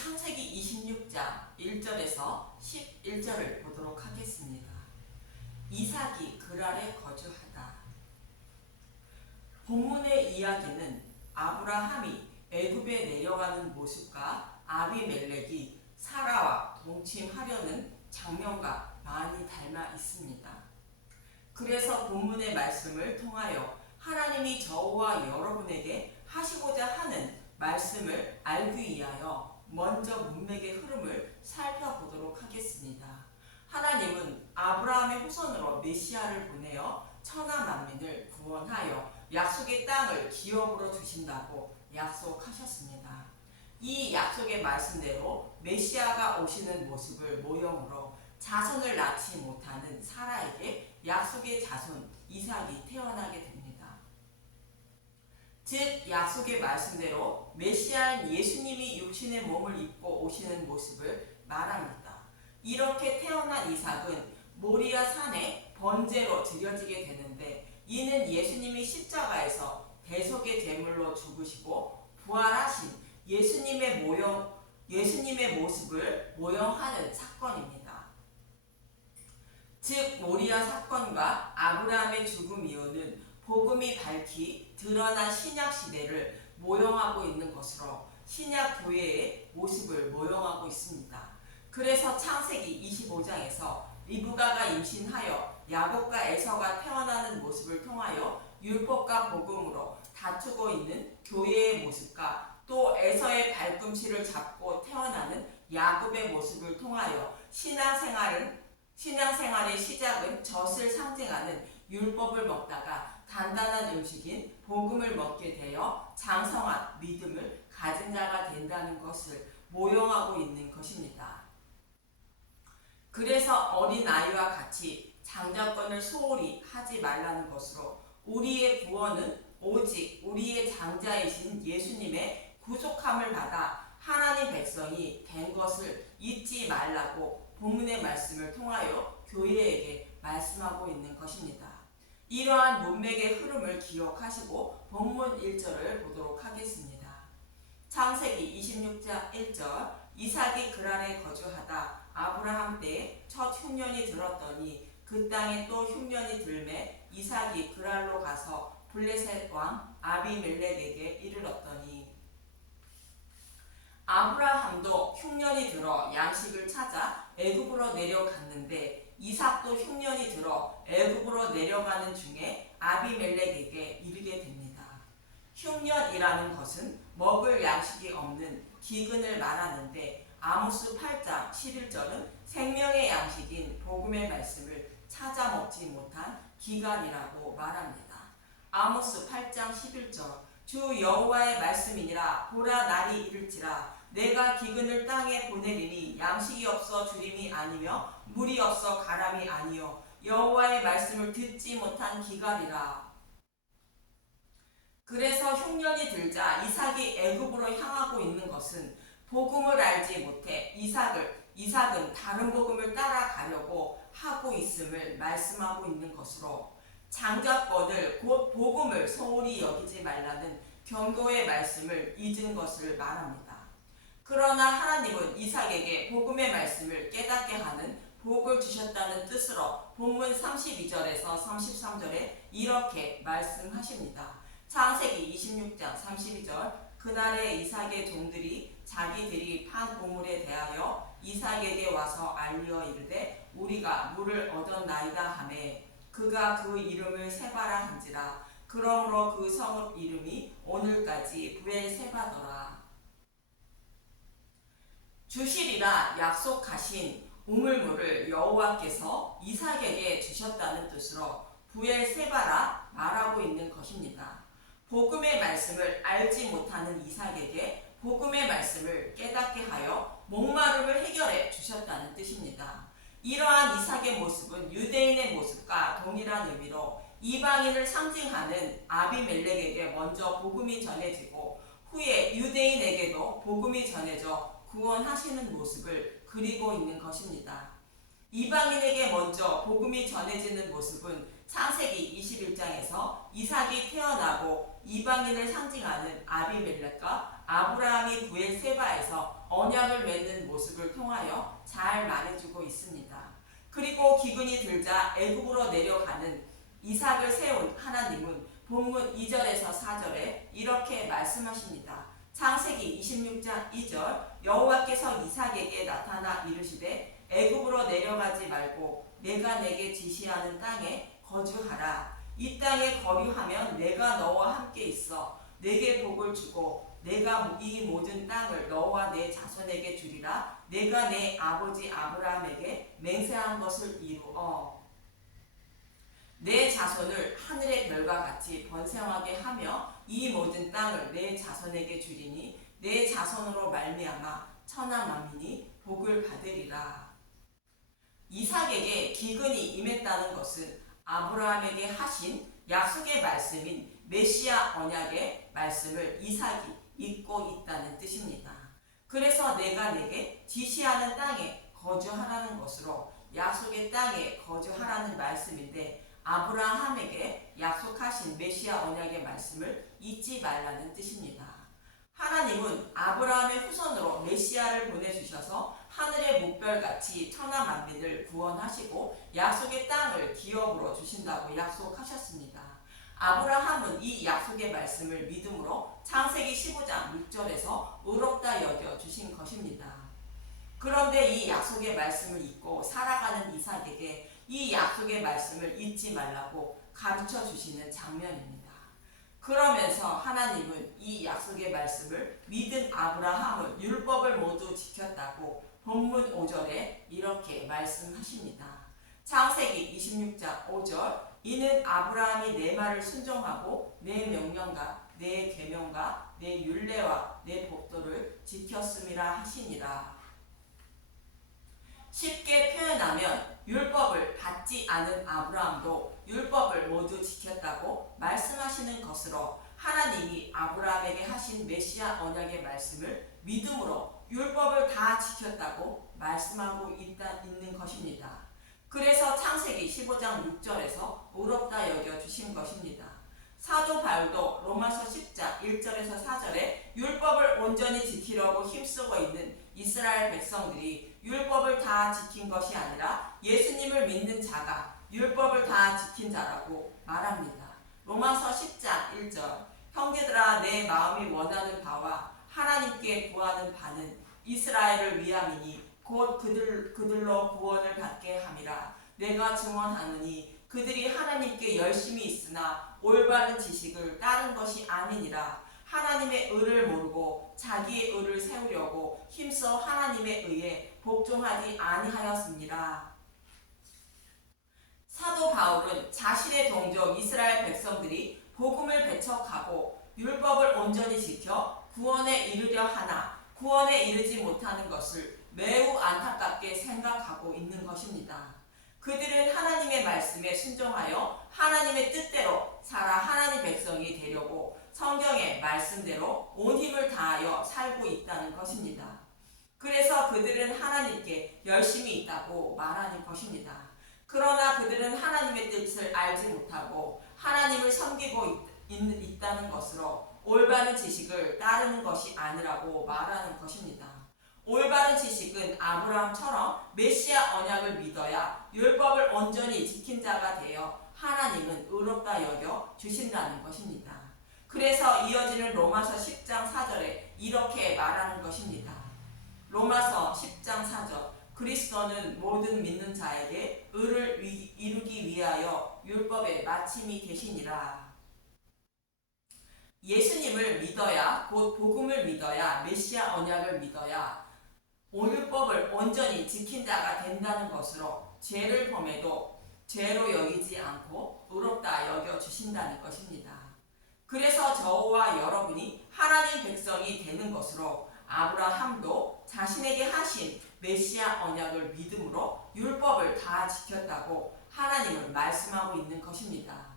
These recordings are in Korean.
창세기 26장 1절에서 11절을 보도록 하겠습니다. 이삭이 그랄에 거주하다. 본문의 이야기는 아브라함이 애굽에 내려가는 모습과 아비멜렉이 사라와 동침하려는 장면과 많이 닮아 있습니다. 그래서 본문의 말씀을 통하여 하나님이 저와 여러분에게 하시고자 하는 말씀을 알기 위하여 먼저 문맥의 흐름을 살펴보도록 하겠습니다. 하나님은 아브라함의 후손으로 메시아를 보내어 천하 만민을 구원하여 약속의 땅을 기업으로 주신다고 약속하셨습니다. 이 약속의 말씀대로 메시아가 오시는 모습을 모형으로 자손을 낳지 못하는 사라에게 약속의 자손 이삭이 태어나게 됩니다. 즉 약속의 말씀대로 메시아인 예수님이 육신의 몸을 입고 오시는 모습을 말합니다. 이렇게 태어난 이삭은 모리아 산에 번제로 드려지게 되는데, 이는 예수님이 십자가에서 대속의 제물로 죽으시고 부활하신 예수님의 모습을 모형하는 사건입니다. 즉 모리아 사건과 아브라함의 죽음 이후는 복음이 밝히 드러난 신약 시대를 모형하고 있는 것으로 신약 교회의 모습을 모형하고 있습니다. 그래서 창세기 25장에서 리브가가 임신하여 야곱과 에서가 태어나는 모습을 통하여 율법과 복음으로 다투고 있는 교회의 모습과 또 에서의 발꿈치를 잡고 태어나는 야곱의 모습을 통하여 신앙생활의 시작은 젖을 상징하는 율법을 먹다가 단단한 음식인 복음을 먹게 되어 장성한 믿음을 가진 자가 된다는 것을 모형하고 있는 것입니다. 그래서 어린아이와 같이 장자권을 소홀히 하지 말라는 것으로 우리의 구원은 오직 우리의 장자이신 예수님의 구속함을 받아 하나님 백성이 된 것을 잊지 말라고 본문의 말씀을 통하여 교회에게 말씀하고 있는 것입니다. 이러한 문맥의 흐름을 기억하시고 본문 1절을 보도록 하겠습니다. 창세기 26장 1절 이삭이 그랄에 거주하다 아브라함 때에 첫 흉년이 들었더니 그 땅에 또 흉년이 들매 이삭이 그랄로 가서 블레셋 왕 아비멜렉에게 이르렀더니, 아브라함도 흉년이 들어 양식을 찾아 애굽으로 내려갔는데 이삭도 흉년이 들어 애굽으로 내려가는 중에 아비멜렉에게 이르게 됩니다. 흉년이라는 것은 먹을 양식이 없는 기근을 말하는데 아모스 8장 11절은 생명의 양식인 복음의 말씀을 찾아 먹지 못한 기간이라고 말합니다. 아모스 8장 11절 주 여호와의 말씀이니라 보라 날이 이를지라 내가 기근을 땅에 보내리니 양식이 없어 주림이 아니며 물이 없어 가람이 아니요 여호와의 말씀을 듣지 못한 기갈이라. 그래서 흉년이 들자 이삭이 애굽으로 향하고 있는 것은 복음을 알지 못해 이삭은 다른 복음을 따라가려고 하고 있음을 말씀하고 있는 것으로 장자권을 곧 복음을 소홀히 여기지 말라는 경고의 말씀을 잊은 것을 말합니다. 그러나 하나님은 이삭에게 복음의 말씀을 깨닫게 하는 복을 주셨다는 뜻으로 본문 32절에서 33절에 이렇게 말씀하십니다. 창세기 26장 32절 그날에 이삭의 종들이 자기들이 판 보물에 대하여 이삭에게 와서 알리어 이르되 우리가 물을 얻었나이다 하매 그가 그 이름을 세바라 한지라. 그러므로 그 성읍 이름이 오늘까지 브엘세바더라. 주시리라 약속하신 우물물을 여호와께서 이삭에게 주셨다는 뜻으로 브엘세바라 말하고 있는 것입니다. 복음의 말씀을 알지 못하는 이삭에게 복음의 말씀을 깨닫게 하여 목마름을 해결해 주셨다는 뜻입니다. 이러한 이삭의 모습은 유대인의 모습과 동일한 의미로 이방인을 상징하는 아비멜렉에게 먼저 복음이 전해지고 후에 유대인에게도 복음이 전해져 구원하시는 모습을 그리고 있는 것입니다. 이방인에게 먼저 복음이 전해지는 모습은 창세기 21장에서 이삭이 태어나고 이방인을 상징하는 아비멜렉과 아브라함이 브엘세바에서 언약을 맺는 모습을 통하여 잘 말해주고 있습니다. 그리고 기근이 들자 애굽으로 내려가는 이삭을 세운 하나님은 본문 2절에서 4절에 이렇게 말씀하십니다. 창세기 26장 2절 여호와께서 이삭에게 나타나 이르시되 애굽으로 내려가지 말고 내가 내게 지시하는 땅에 거주하라. 이 땅에 거류하면 내가 너와 함께 있어 내게 복을 주고 내가 이 모든 땅을 너와 내 자손에게 주리라. 내가 내 아버지 아브라함에게 맹세한 것을 이루어 내 자손을 하늘의 별과 같이 번성하게 하며 이 모든 땅을 내 자손에게 주리니 내 자손으로 말미암아 천하 만민이 복을 받으리라. 이삭에게 기근이 임했다는 것은 아브라함에게 하신 약속의 말씀인 메시아 언약의 말씀을 이삭이 잊고 있다는 뜻입니다. 그래서 내가 내게 지시하는 땅에 거주하라는 것으로 약속의 땅에 거주하라는 말씀인데 아브라함에게 약속하신 메시아 언약의 말씀을 잊지 말라는 뜻입니다. 하나님은 아브라함의 후손으로 메시아를 보내주셔서 하늘의 목별같이 천하 만민을 구원하시고 약속의 땅을 기업으로 주신다고 약속하셨습니다. 아브라함은 이 약속의 말씀을 믿음으로 창세기 15장 6절에서 의롭다 여겨 주신 것입니다. 그런데 이 약속의 말씀을 잊고 살아가는 이삭에게 이 약속의 말씀을 잊지 말라고 가르쳐 주시는 장면입니다. 그러면서 하나님은 이 약속의 말씀을 믿은 아브라함은 율법을 모두 지켰다고 본문 5절에 이렇게 말씀하십니다. 창세기 26장 5절 이는 아브라함이 내 말을 순종하고 내 명령과 내 계명과 내 율례와 내 법도를 지켰음이라 하시니라. 쉽게 표현하면 율법을 받지 않은 아브라함도 율법을 모두 지켰다고 말씀하시는 것으로 하나님이 아브라함에게 하신 메시아 언약의 말씀을 믿음으로 율법을 다 지켰다고 말씀하고 있는 것입니다. 그래서 창세기 15장 6절에서 의롭다 여겨 주신 것입니다. 사도 바울도 로마서 10장 1절에서 4절에 율법을 온전히 지키려고 힘쓰고 있는 이스라엘 백성들이 율법을 다 지킨 것이 아니라 예수님을 믿는 자가 율법을 다 지킨 자라고 말합니다. 로마서 10장 1절 형제들아 내 마음이 원하는 바와 하나님께 구하는 바는 이스라엘을 위함이니 곧 그들로 구원을 받게 함이라. 내가 증언하느니 그들이 하나님께 열심히 있으나 올바른 지식을 따른 것이 아니니라. 하나님의 의를 모르고 자기의 의를 세우려고 힘써 하나님의 의에 복종하지 아니하였습니다. 사도 바울은 자신의 동족 이스라엘 백성들이 복음을 배척하고 율법을 온전히 지켜 구원에 이르려 하나 구원에 이르지 못하는 것을 매우 안타깝게 생각하고 있는 것입니다. 그들은 하나님의 말씀에 순종하여 하나님의 뜻대로 살아 하나님 백성이 되려고 성경의 말씀대로 온 힘을 다하여 살고 있다는 것입니다. 그래서 그들은 하나님께 열심히 있다고 말하는 것입니다. 그러나 그들은 하나님의 뜻을 알지 못하고 하나님을 섬기고 있다는 것으로 올바른 지식을 따르는 것이 아니라고 말하는 것입니다. 올바른 지식은 아브라함처럼 메시아 언약을 믿어야 율법을 온전히 지킨 자가 되어 하나님은 의롭다 여겨 주신다는 것입니다. 그래서 이어지는 로마서 10장 4절에 이렇게 말하는 것입니다. 로마서 10장 4절 그리스도는 모든 믿는 자에게 의를 이루기 위하여 율법의 마침이 되시니라. 예수님을 믿어야 곧 복음을 믿어야 메시아 언약을 믿어야 율법을 온전히 지킨 자가 된다는 것으로 죄를 범해도 죄로 여기지 않고 의롭다 여겨 주신다는 것입니다. 그래서 저와 여러분이 하나님 백성이 되는 것으로 아브라함도 자신에게 하신 메시아 언약을 믿음으로 율법을 다 지켰다고 하나님은 말씀하고 있는 것입니다.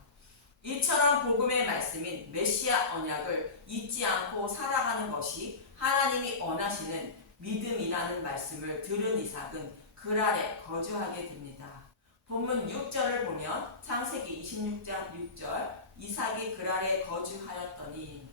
이처럼 복음의 말씀인 메시아 언약을 잊지 않고 살아가는 것이 하나님이 원하시는 믿음이라는 말씀을 들은 이삭은 그랄에 거주하게 됩니다. 본문 6절을 보면 창세기 26장 6절 이삭이 그랄에 거주하였더니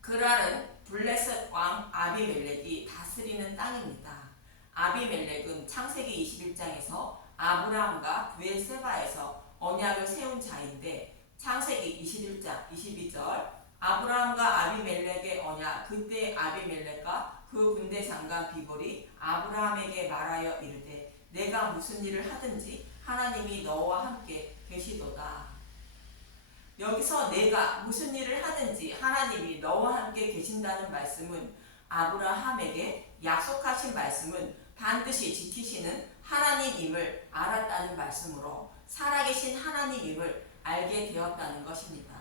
그랄은 블레셋 왕 아비멜렉이 다스리는 땅입니다. 아비멜렉은 창세기 21장에서 아브라함과 브엘세바에서 언약을 세운 자인데 창세기 21장 22절 아브라함과 아비멜렉의 언약 그때 아비멜렉과 그 군대 장관 비볼이 아브라함에게 말하여 이르되 내가 무슨 일을 하든지 하나님이 너와 함께 계시도다. 여기서 내가 무슨 일을 하든지 하나님이 너와 함께 계신다는 말씀은 아브라함에게 약속하신 말씀은 반드시 지키시는 하나님임을 알았다는 말씀으로 살아계신 하나님임을 알게 되었다는 것입니다.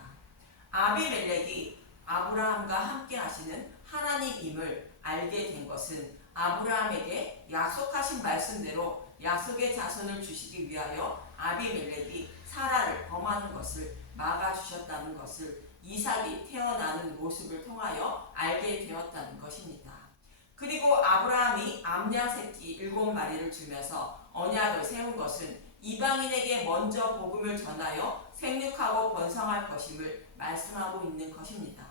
아비멜렉이 아브라함과 함께 하시는 하나님임을 알게 된 것은 아브라함에게 약속하신 말씀대로 약속의 자손을 주시기 위하여 아비멜렉이 사라를 범하는 것을 막아주셨다는 것을 이삭이 태어나는 모습을 통하여 알게 되었다는 것입니다. 그리고 아브라함이 암양 새끼 7마리를 주면서 언약을 세운 것은 이방인에게 먼저 복음을 전하여 생육하고 번성할 것임을 말씀하고 있는 것입니다.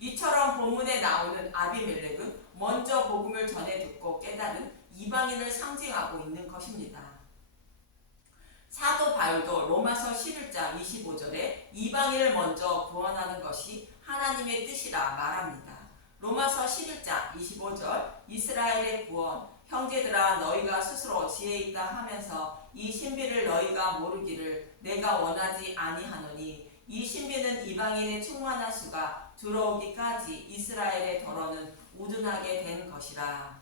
이처럼 본문에 나오는 아비멜렉은 먼저 복음을 전해 듣고 깨달은 이방인을 상징하고 있는 것입니다. 사도 바울도 로마서 11장 25절에 이방인을 먼저 구원하는 것이 하나님의 뜻이라 말합니다. 로마서 11장 25절 이스라엘의 구원 형제들아 너희가 스스로 지혜 있다 하면서 이 신비를 너희가 모르기를 내가 원하지 아니하노니 이 신비는 이방인의 충만한 수가 들어오기까지 이스라엘의 덫은 우둔하게 된 것이라.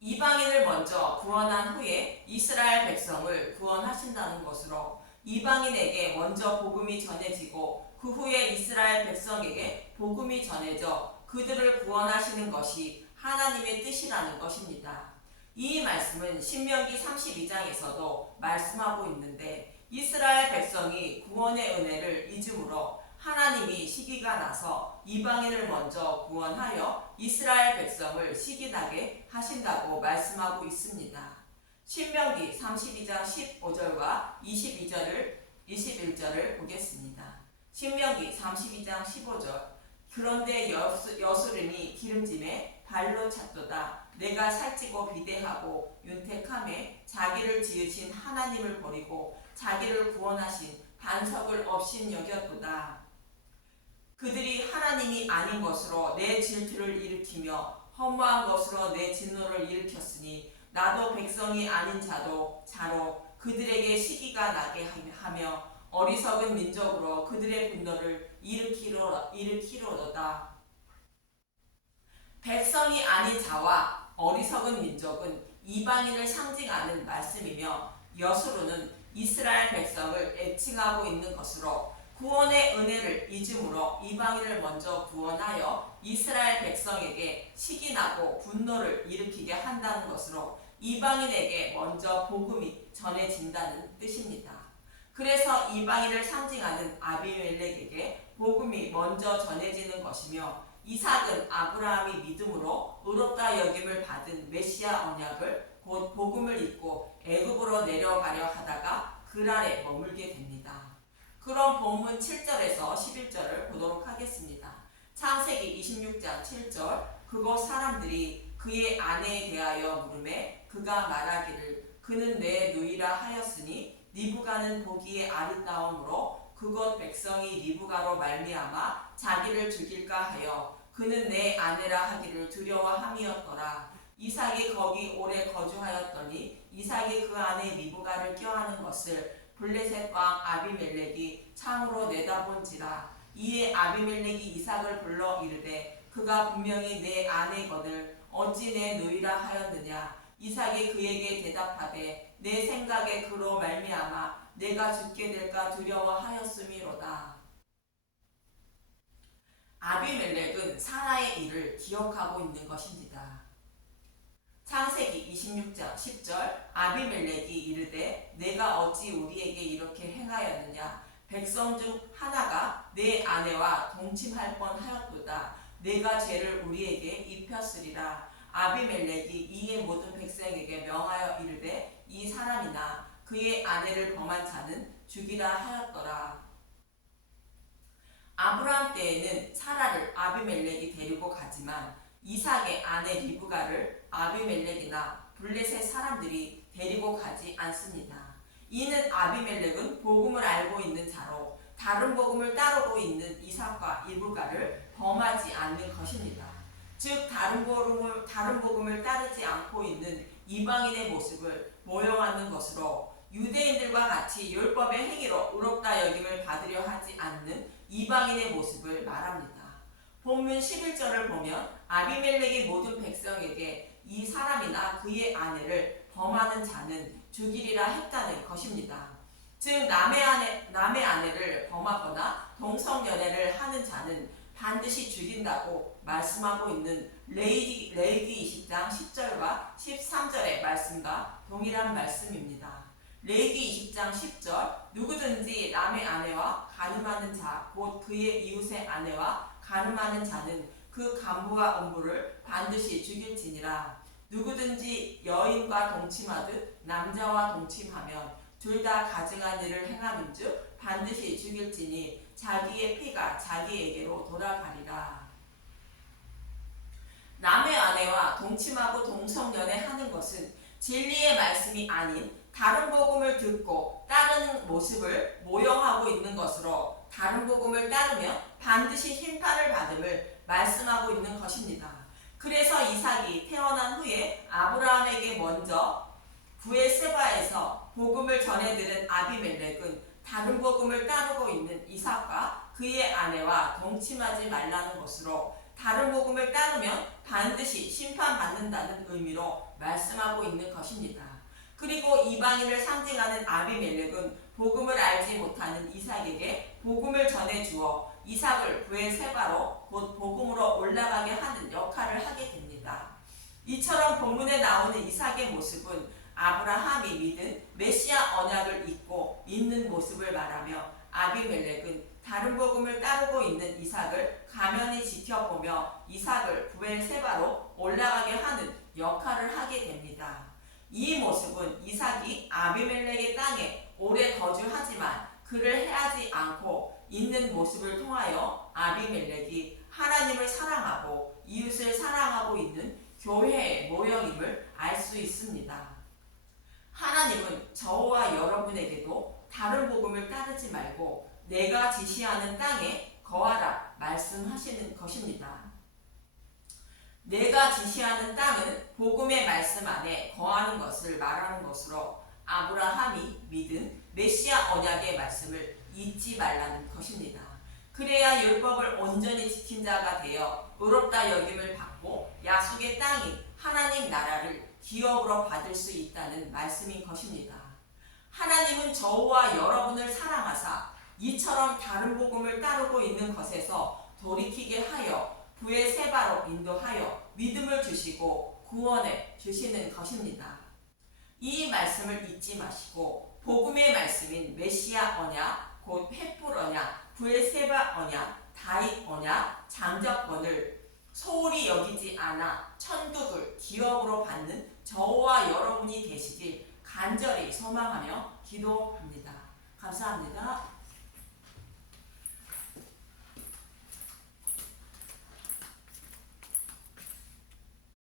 이방인을 먼저 구원한 후에 이스라엘 백성을 구원하신다는 것으로 이방인에게 먼저 복음이 전해지고 그 후에 이스라엘 백성에게 복음이 전해져 그들을 구원하시는 것이 하나님의 뜻이라는 것입니다. 이 말씀은 신명기 32장에서도 말씀하고 있는데 이스라엘 백성이 구원의 은혜를 잊음으로 하나님이 시기가 나서 이방인을 먼저 구원하여 이스라엘 백성을 시기나게 하신다고 말씀하고 있습니다. 신명기 32장 15절과 21절을 보겠습니다. 신명기 32장 15절 그런데 여수름이 기름짐에 발로 찼도다. 내가 살찌고 비대하고 윤택함에 자기를 지으신 하나님을 버리고 자기를 구원하신 반석을 없인 여겼도다. 그들이 하나님이 아닌 것으로 내 질투를 일으키며 허무한 것으로 내 진노를 일으켰으니 나도 백성이 아닌 자로 그들에게 시기가 나게 하며 어리석은 민족으로 그들의 분노를 일으키로다. 백성이 아닌 자와 어리석은 민족은 이방인을 상징하는 말씀이며 여수로는 이스라엘 백성을 애칭하고 있는 것으로 구원의 은혜를 잊음으로 이방인을 먼저 구원하여 이스라엘 백성에게 시기나고 분노를 일으키게 한다는 것으로 이방인에게 먼저 복음이 전해진다는 뜻입니다. 그래서 이방인을 상징하는 아비멜렉에게 복음이 먼저 전해지는 것이며 이삭은 아브라함이 믿음으로 의롭다 여김을 받은 메시아 언약을 곧 복음을 입고 애굽으로 내려가려 하다가 그랄에 머물게 됩니다. 그럼 본문 7절에서 11절을 보도록 하겠습니다. 창세기 26장 7절 그곳 사람들이 그의 아내에 대하여 물으매 그가 말하기를 그는 내 누이라 하였으니 리브가는 보기에 아름다움으로 그곳 백성이 리브가로 말미암아 자기를 죽일까 하여 그는 내 아내라 하기를 두려워함이었더라. 이삭이 거기 오래 거주하였더니 이삭이 그 아내 리브가를 껴안은 것을 블레셋 왕 아비멜렉이 창으로 내다본지라. 이에 아비멜렉이 이삭을 불러 이르되 그가 분명히 내 아내거늘 어찌 내 누이라 하였느냐. 이삭이 그에게 대답하되 내 생각에 그로 말미암아 내가 죽게 될까 두려워하였음이로다. 아비멜렉은 사라의 일을 기억하고 있는 것입니다. 창세기 26장 10절 아비멜렉이 이르되 내가 어찌 우리에게 이렇게 행하였느냐. 백성 중 하나가 내 아내와 동침할 뻔하였도다. 내가 죄를 우리에게 입혔으리라. 아비멜렉이 이에 모든 백성에게 명하여 이르되 이 사람이나 그의 아내를 범한 자는 죽이라 하였더라. 아브라함 때에는 사라를 아비멜렉이 데리고 가지만 이삭의 아내 리브가를 아비멜렉이나 블레셋 사람들이 데리고 가지 않습니다. 이는 아비멜렉은 복음을 알고 있는 자로 다른 복음을 따르고 있는 이삭과 리브가를 범하지 않는 것입니다. 즉 다른 복음을 따르지 않고 있는 이방인의 모습을 모형하는 것으로 유대인들과 같이 율법의 행위로 의롭다 여김을 받으려 하지 않는 이방인의 모습을 말합니다. 본문 11절을 보면 아비멜렉이 모든 백성에게 이 사람이나 그의 아내를 범하는 자는 죽이리라 했다는 것입니다. 즉 남의 아내를 범하거나 동성연애를 하는 자는 반드시 죽인다고 말씀하고 있는 레위기 20장 10절과 13절의 말씀과 동일한 말씀입니다. 레위기 20장 10절 누구든지 남의 아내와 간음하는 자 곧 그의 이웃의 아내와 간음하는 자는 그 간부와 음부를 반드시 죽일지니라. 누구든지 여인과 동침하듯 남자와 동침하면 둘 다 가증한 일을 행함인즉 반드시 죽일지니 자기의 피가 자기에게로 돌아가리라. 남의 아내와 동침하고 동성연애하는 것은 진리의 말씀이 아닌 다른 복음을 듣고 따르는 모습을 모형하고 있는 것으로 다른 복음을 따르면 반드시 심판을 받음을 말씀하고 있는 것입니다. 그래서 이삭이 태어난 후에 아브라함에게 먼저 부엘세바에서 복음을 전해들은 아비멜렉은 다른 복음을 따르고 있는 이삭과 그의 아내와 동침하지 말라는 것으로 다른 복음을 따르면 반드시 심판받는다는 의미로 말씀하고 있는 것입니다. 그리고 이방인을 상징하는 아비멜렉은 복음을 알지 못하는 이삭에게 복음을 전해주어 이삭을 부엘세바로 곧 복음으로 올라가게 하는 역할을 하게 됩니다. 이처럼 본문에 나오는 이삭의 모습은 아브라함이 믿은 메시아 언약을 잊고 있는 모습을 말하며 아비멜렉은 다른 복음을 따르고 있는 이삭을 가만히 지켜보며 이삭을 부엘세바로 올라가게 하는 역할을 하게 됩니다. 이 모습은 이삭이 아비멜렉의 땅에 오래 거주하지만 그를 해하지 않고 있는 모습을 통하여 아비멜렉이 하나님을 사랑하고 이웃을 사랑하고 있는 교회의 모형임을 알 수 있습니다. 하나님은 저와 여러분에게도 다른 복음을 따르지 말고 내가 지시하는 땅에 거하라 말씀하시는 것입니다. 내가 지시하는 땅은 복음의 말씀 안에 거하는 것을 말하는 것으로 아브라함이 믿은 메시아 언약의 말씀을 잊지 말라는 것입니다. 그래야 율법을 온전히 지킨 자가 되어 의롭다 여김을 받고 약속의 땅이 하나님 나라를 기업으로 받을 수 있다는 말씀인 것입니다. 하나님은 저와 여러분을 사랑하사 이처럼 다른 복음을 따르고 있는 것에서 돌이키게 하여 부엘세바로 인도하여 믿음을 주시고 구원해 주시는 것입니다. 이 말씀을 잊지 마시고 복음의 말씀인 메시아 언약, 곧 횃불 언약, 부엘세바 언약, 다윗 언약, 장자권을 소홀히 여기지 않아 천국을 기업으로 받는 저와 여러분이 되시길 간절히 소망하며 기도합니다. 감사합니다.